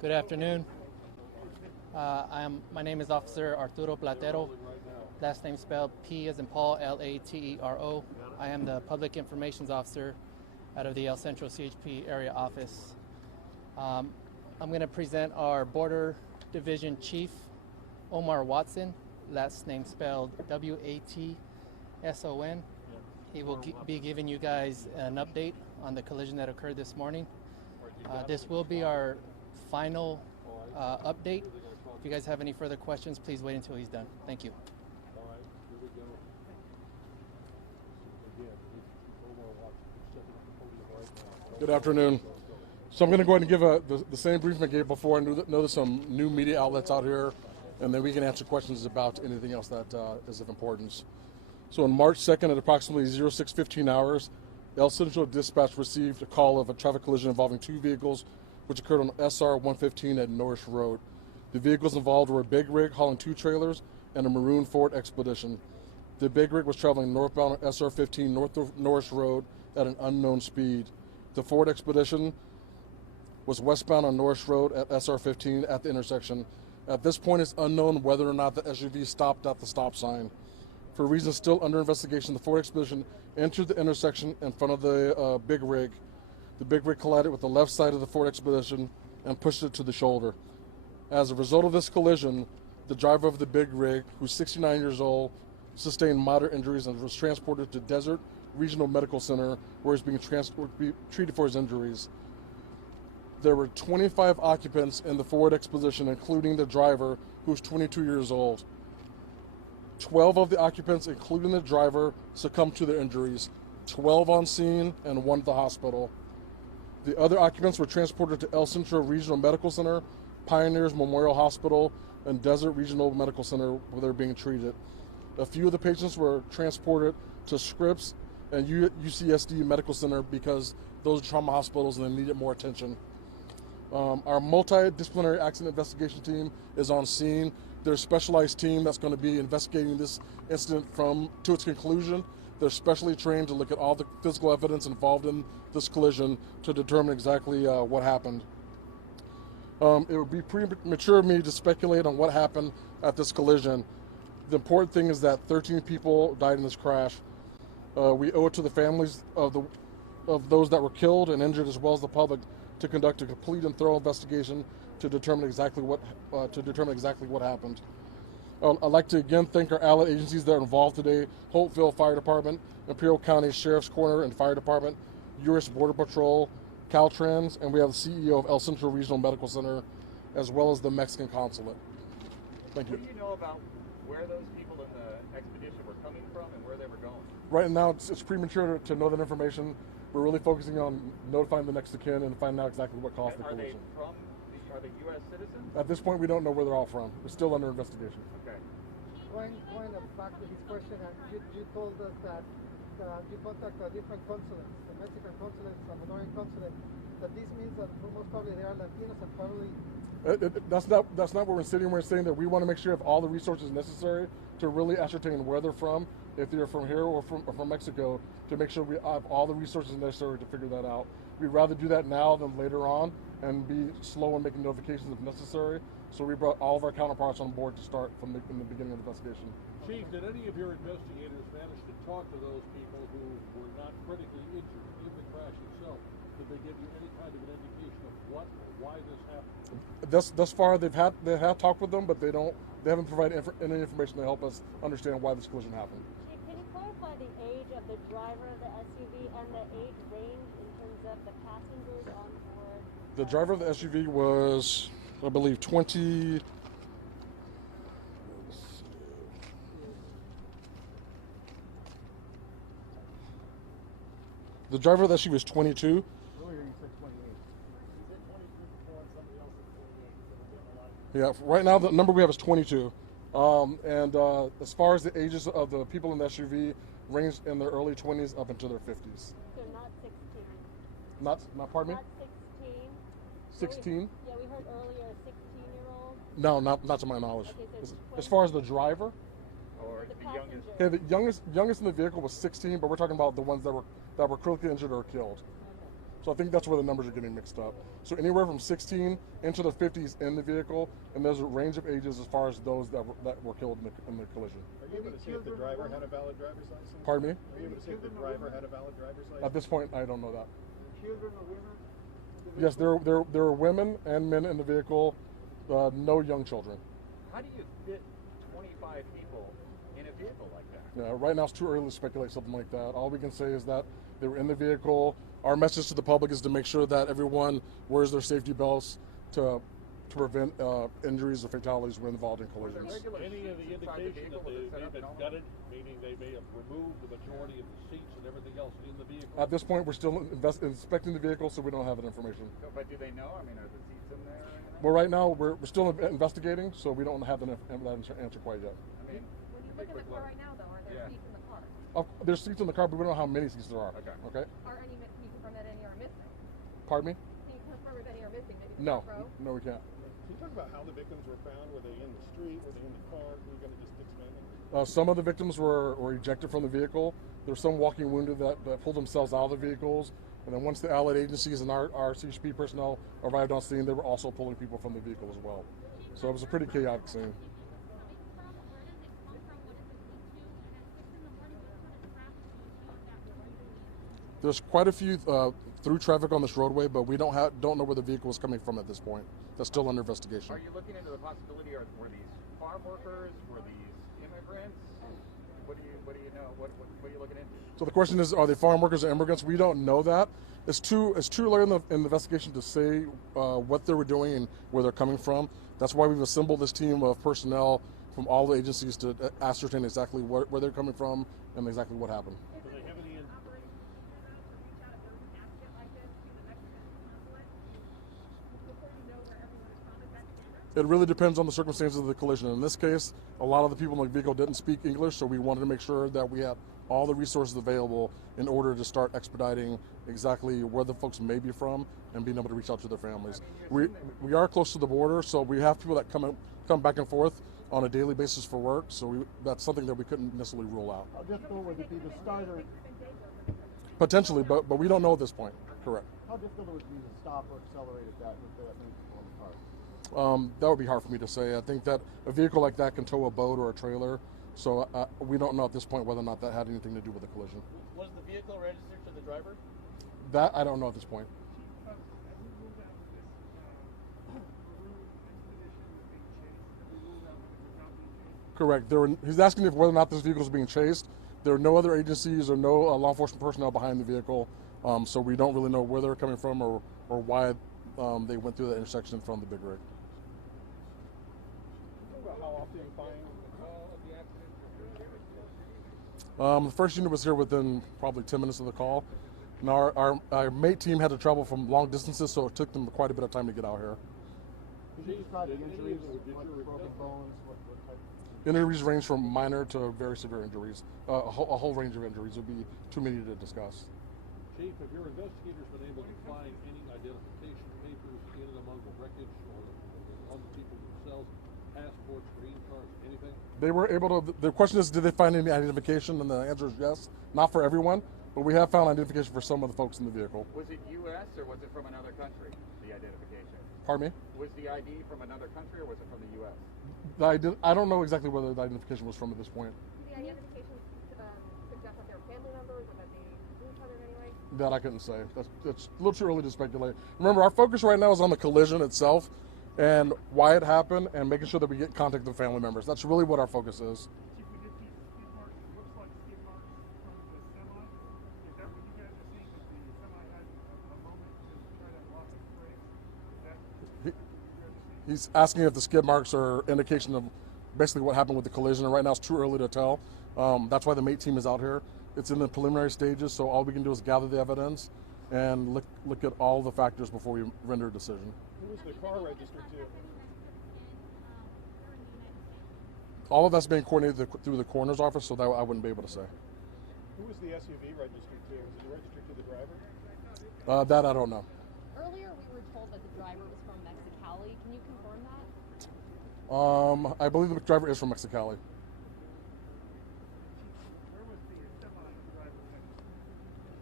Good afternoon. My name is Officer Arturo Platero. Last name spelled P as in Paul, Latero. I am the Public Information Officer out of the El Centro CHP area office. I'm going to present our Border Division Chief, Omar Watson. Last name spelled Watson. He will be giving you guys an update on the collision that occurred this morning. This will be our final update. If you guys have any further questions, please wait until he's done. Thank you. Good afternoon. So I'm going to go ahead and give the same briefing I gave before. I know there's some new media outlets out here, and then we can answer questions about anything else that is of importance. So on March 2nd at approximately 06:15 hours, El Centro Dispatch received a call of a traffic collision involving two vehicles which occurred on SR 115 at Norris Road. The vehicles involved were a big rig hauling two trailers and a maroon Ford Expedition. The big rig was traveling northbound on SR 15 north of Norris Road at an unknown speed. The Ford Expedition was westbound on Norris Road at SR 15 at the intersection. At this point, it's unknown whether or not the SUV stopped at the stop sign. For reasons still under investigation, the Ford Expedition entered the intersection in front of the big rig. The big rig collided with the left side of the Ford Expedition and pushed it to the shoulder. As a result of this collision, the driver of the big rig, who's 69 years old, sustained moderate injuries and was transported to Desert Regional Medical Center, where he's being treated for his injuries. There were 25 occupants in the Ford Expedition, including the driver, who's 22 years old. 12 of the occupants, including the driver, succumbed to their injuries. 12 on scene and 1 at the hospital. The other occupants were transported to El Centro Regional Medical Center, Pioneers Memorial Hospital, and Desert Regional Medical Center, where they're being treated. A few of the patients were transported to Scripps and UCSD Medical Center because those are trauma hospitals and they needed more attention. Our multidisciplinary accident investigation team is on scene. They're a specialized team that's going to be investigating this incident to its conclusion. They're specially trained to look at all the physical evidence involved in this collision to determine exactly what happened. It would be premature of me to speculate on what happened at this collision. The important thing is that 13 people died in this crash. We owe it to the families of those that were killed and injured, as well as the public, to conduct a complete and thorough investigation to determine exactly what happened. I'd like to again thank our allied agencies that are involved today: Holtville Fire Department, Imperial County Sheriff's Corner and Fire Department, U.S Border Patrol, Caltrans, and we have the CEO of El Centro Regional Medical Center, as well as the Mexican Consulate. Thank you. What do you know about where those people in the expedition were coming from and where they were going? Right now, it's premature to know that information. We're really focusing on notifying the next of kin and finding out exactly what caused the collision. Are they U.S. citizens? At this point, we don't know where they're all from. It's still under investigation. Okay. Going back to his question, you told us that you contacted different consulates, the Mexican consulate, Salvadorian consulate, that this means that most probably they are Latinos and probably... That's not what we're saying. We're saying that we want to make sure we have all the resources necessary to really ascertain where they're from, if they're from here or from Mexico, to make sure we have all the resources necessary to figure that out. We'd rather do that now than later on and be slow in making notifications if necessary. So we brought all of our counterparts on board to start in the beginning of the investigation. Chief, did any of your investigators manage to talk to those people who were not critically injured in the crash itself? Did they give you any kind of an indication of what or why this happened? Thus far, they have talked with them, but they haven't provided any information to help us understand why this collision happened. Chief, can you clarify the age of the driver of the SUV and the age range in terms of the passengers on board? The driver of the SUV was, I believe, 20. The driver of the SUV was 22. Yeah, right now the number we have is 22. As far as the ages of the people in the SUV, ranged in their early 20s up into their 50s. So not 16. Not pardon me? Not 16. 16? Yeah, we heard earlier a 16-year-old. No, not to my knowledge. Okay, so As far as the driver, Or the the youngest? yeah, the youngest in the vehicle was 16, but we're talking about the ones that were critically injured or killed. Okay. So I think that's where the numbers are getting mixed up. So anywhere from 16 into the 50s in the vehicle, and there's a range of ages as far as those that were killed in the collision. Are you able to say if the driver had a valid driver's license? Pardon me? Are you able to say if the driver had a valid driver's license? At this point, I don't know that. Children or women? Yes, there were women and men in the vehicle, no young children. How do you fit 25 people in a vehicle like that? Yeah, right now it's too early to speculate something like that. All we can say is that they were in the vehicle. Our message to the public is to make sure that everyone wears their safety belts to prevent injuries or fatalities when involved in collisions. Any of the indication that they've been gutted, meaning they may have removed the majority of the seats and everything else in the vehicle? At this point, we're still inspecting the vehicle, so we don't have that information. No, but do they know? I mean, are the seats in there? Or anything? Well, right now, we're still investigating, so we don't have that answer quite yet. I mean, When you look in the car right now, though, are there Yeah. seats in the car? There's seats in the car, but we don't know how many seats there are. Okay. Are any, can you confirm that any are missing? Pardon me? Can you confirm if any are missing? Maybe the No. front row? No, we can't. Can you talk about how the victims were found? Were they in the street? Were they in the car? Were you going to just expand on that? Some of the victims were ejected from the vehicle. There were some walking wounded that pulled themselves out of the vehicles. And then once the allied agencies and our CHP personnel arrived on scene, they were also pulling people from the vehicle as well. So it was a pretty chaotic scene. There's quite a few through traffic on this roadway, but we don't know where the vehicle is coming from at this point. That's still under investigation. are you looking into the possibility? Were these farm workers? Were these immigrants? What do you know? What are you looking into? So the question is, are they farm workers or immigrants? We don't know that. It's too early in the investigation to say what they were doing and where they're coming from. That's why we've assembled this team of personnel from all the agencies to ascertain exactly where they're coming from and exactly what happened. Do they have any It really depends on the circumstances of the collision. In this case, a lot of the people in the vehicle didn't speak English, so we wanted to make sure that we had all the resources available in order to start expediting exactly where the folks may be from and being able to reach out to their families. We are close to the border, so we have people that come back and forth on a daily basis for work, so that's something that we couldn't necessarily rule out. How difficult would it be to start or Potentially, but we don't know at this point. Correct. how difficult would it be to stop or accelerate at that with that many people in the car? That would be hard for me to say. I think that a vehicle like that can tow a boat or a trailer, so we don't know at this point whether or not that had anything to do with the collision. Was the vehicle registered to the driver? That I don't know at this point. Correct. He's asking if whether or not this vehicle is being chased. There are no other agencies or no law enforcement personnel behind the vehicle, so we don't really know where they're coming from or why they went through that intersection from the big rig. How often you find the accident? The first unit was here within probably 10 minutes of the call. Now our mate team had to travel from long distances, so it took them quite a bit of time to get out here. Could you describe the injuries, like broken bones, what type? Injuries range from minor to very severe injuries. A whole range of injuries would be too many to discuss. Chief, have your investigators been able to find any identification papers in and among the wreckage or on the people themselves, passports, green cards, anything? They were able to. The question is, did they find any identification? And the answer is yes. Not for everyone, but we have found identification for some of the folks in the vehicle. Was it U.S. or was it from another country? The identification. Pardon me? Was the ID from another country or was it from the U.S.? I don't know exactly whether the identification was from at this point. The identification suggest that they're family members or that they knew each other in any way? That I couldn't say. That's a little too early to speculate. Remember, our focus right now is on the collision itself and why it happened and making sure that we get contact with family members. That's really what our focus is. Chief, we did see skid marks. It looks like skid marks from the semi. Is that what you guys are seeing? That the semi had a moment to try to lock its brakes? Is that what you guys are seeing? He's asking if the skid marks are indication of basically what happened with the collision, and right now it's too early to tell. That's why the mate team is out here. It's in the preliminary stages, so all we can do is gather the evidence and look at all the factors before we render a decision. Who was the car registered to? All of that's being coordinated through the coroner's office, so that I wouldn't be able to say. Who was the SUV registered to? Was it registered to the driver? That I don't know. Earlier, we were told that the driver was from Mexicali. Can you confirm that? I believe the driver is from Mexicali. Where was the semi driver?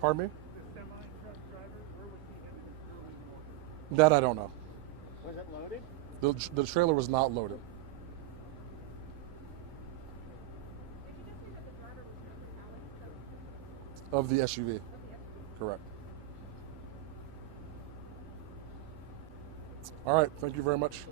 Pardon me? The semi truck driver, where was he That I don't know. Was it loaded? The trailer was not loaded. Of the SUV. Correct. All right. Thank you very much.